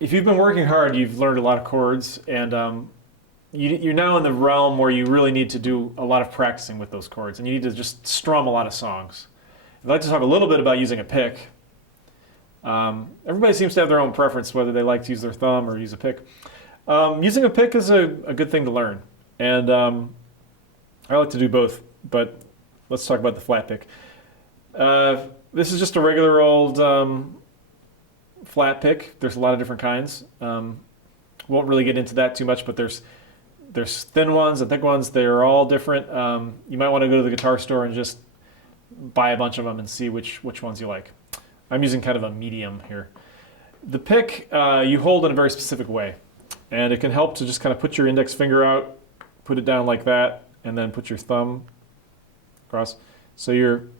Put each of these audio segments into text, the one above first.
if you've been working hard, you've learned a lot of chords, and you're now in the realm where you really need to do a lot of practicing with those chords, and you need to just strum a lot of songs. I'd like to talk a little bit about using a pick. Everybody seems to have their own preference, whether they like to use their thumb or use a pick. Using a pick is a good thing to learn, and I like to do both, but let's talk about the flat pick. This is just a regular old flat pick. There's a lot of different kinds. Won't really get into that too much, but there's thin ones and thick ones. They're all different. You might want to go to the guitar store and just buy a bunch of them and see which ones you like. I'm using kind of a medium here. The pick you hold in a very specific way, and it can help to just kind of put your index finger out, put it down like that, and then put your thumb across. So you're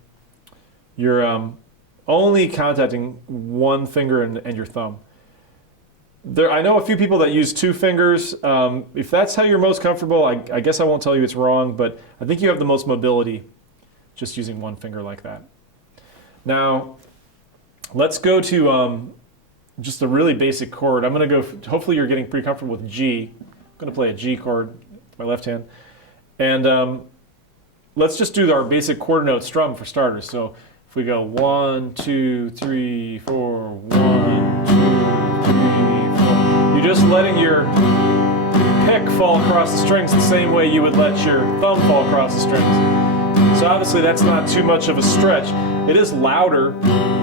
only contacting one finger and your thumb. I know a few people that use two fingers. If that's how you're most comfortable, I guess I won't tell you it's wrong, but I think you have the most mobility just using one finger like that. Now, let's go to just a really basic chord. I'm going to go, hopefully you're getting pretty comfortable with G. I'm going to play a G chord with my left hand. And let's just do our basic quarter note strum for starters. So if we go 1, 2, 3, 4, 1, 2, 3, 4, you're just letting your pick fall across the strings the same way you would let your thumb fall across the strings. So obviously that's not too much of a stretch. It is louder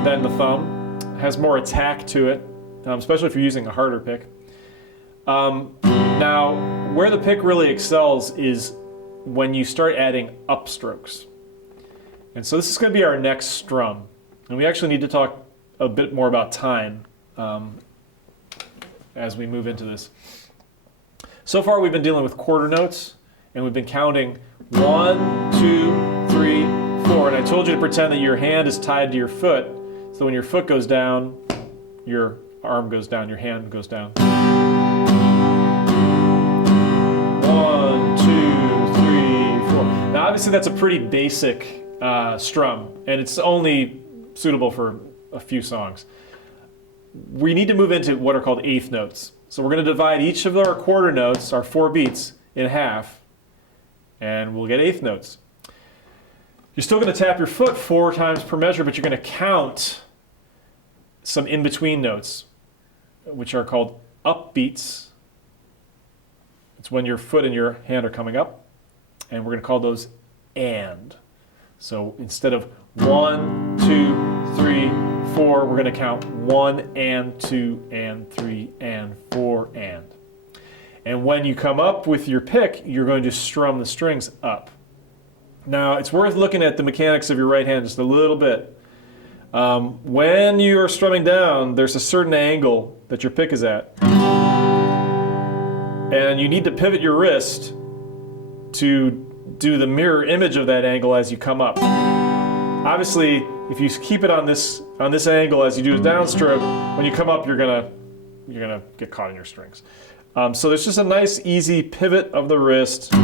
than the thumb, has more attack to it, especially if you're using a harder pick. Now, where the pick really excels is when you start adding upstrokes. And so this is going to be our next strum. And we actually need to talk a bit more about time as we move into this. So far we've been dealing with quarter notes, and we've been counting 1, 2, 3, 4. And I told you to pretend that your hand is tied to your foot, so when your foot goes down, your arm goes down, your hand goes down. 1, 2, 3, 4. Now obviously that's a pretty basic strum, and it's only suitable for a few songs. We need to move into what are called eighth notes. So we're going to divide each of our quarter notes, our 4 beats, in half, and we'll get eighth notes. You're still going to tap your foot 4 times per measure, but you're going to count some in-between notes, which are called upbeats. It's when your foot and your hand are coming up, and we're going to call those and. So instead of 1, 2, 3, 4, we're going to count 1 and 2 and 3 and 4 and. And when you come up with your pick, you're going to strum the strings up. Now, it's worth looking at the mechanics of your right hand just a little bit. When you are strumming down, there's a certain angle that your pick is at. And you need to pivot your wrist to do the mirror image of that angle as you come up. Obviously, if you keep it on this angle as you do a downstroke, when you come up, you're gonna get caught in your strings. So there's just a nice, easy pivot of the wrist. You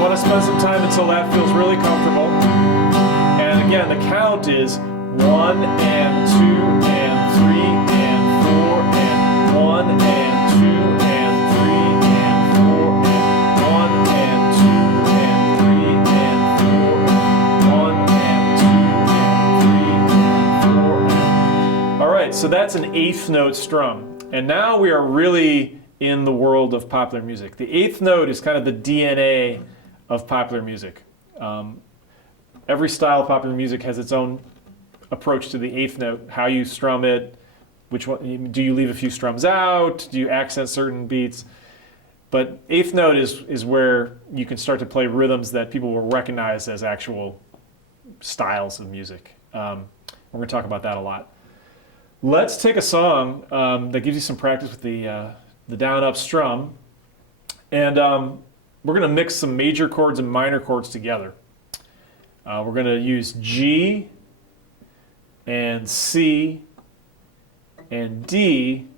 want to spend some time until that feels really comfortable. And again, the count is 1 and 2 and 3 and 4 and 1 and 2 and 3 and 4 and 1 and 2 and 3 and 4 and 1 and 2 and 3 and 4 and... All right, so that's an eighth note strum. And now we are really in the world of popular music. The eighth note is kind of the DNA of popular music. Every style of popular music has its own approach to the eighth note, how you strum it, which one, do you leave a few strums out, do you accent certain beats? But eighth note is where you can start to play rhythms that people will recognize as actual styles of music. We're going to talk about that a lot. Let's take a song that gives you some practice with the down-up strum, and we're going to mix some major chords and minor chords together. We're going to use G and C and D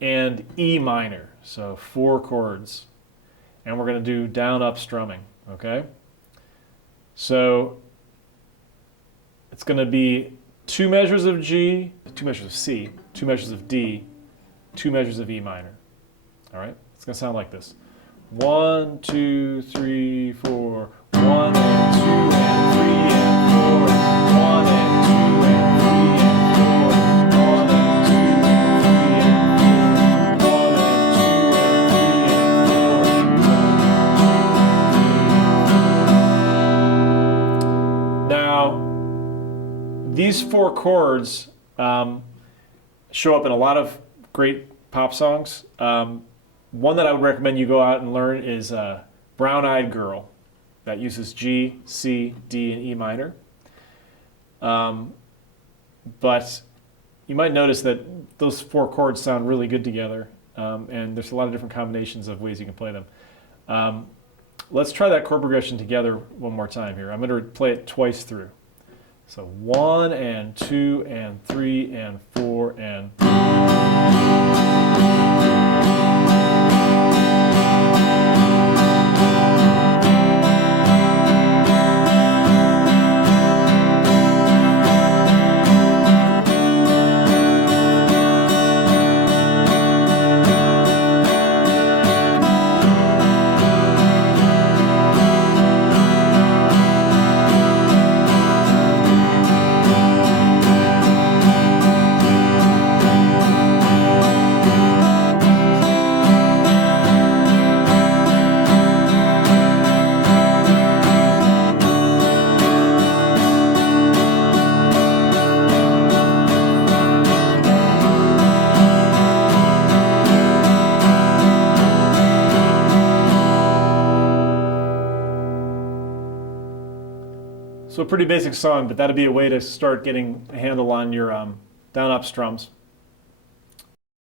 and E minor, so 4 chords. And we're going to do down-up strumming, okay? So it's going to be 2 measures of G, 2 measures of C, 2 measures of D, 2 measures of E minor. All right, it's going to sound like this. 1, 2, 3, 4, 1 and 2 and 3 and 4, 1 and 2 and 3 and 4, 1 and 2 and 3 and 4, 1 and 2 and 3 and 4. Now, these 4 chords show up in a lot of great pop songs. One that I would recommend you go out and learn is Brown Eyed Girl. That uses G, C, D, and E minor. But you might notice that those 4 chords sound really good together, and there's a lot of different combinations of ways you can play them. Let's try that chord progression together one more time here. I'm going to play it twice through. So 1 and 2 and 3 and 4 and... So a pretty basic song, but that'd be a way to start getting a handle on your down-up strums.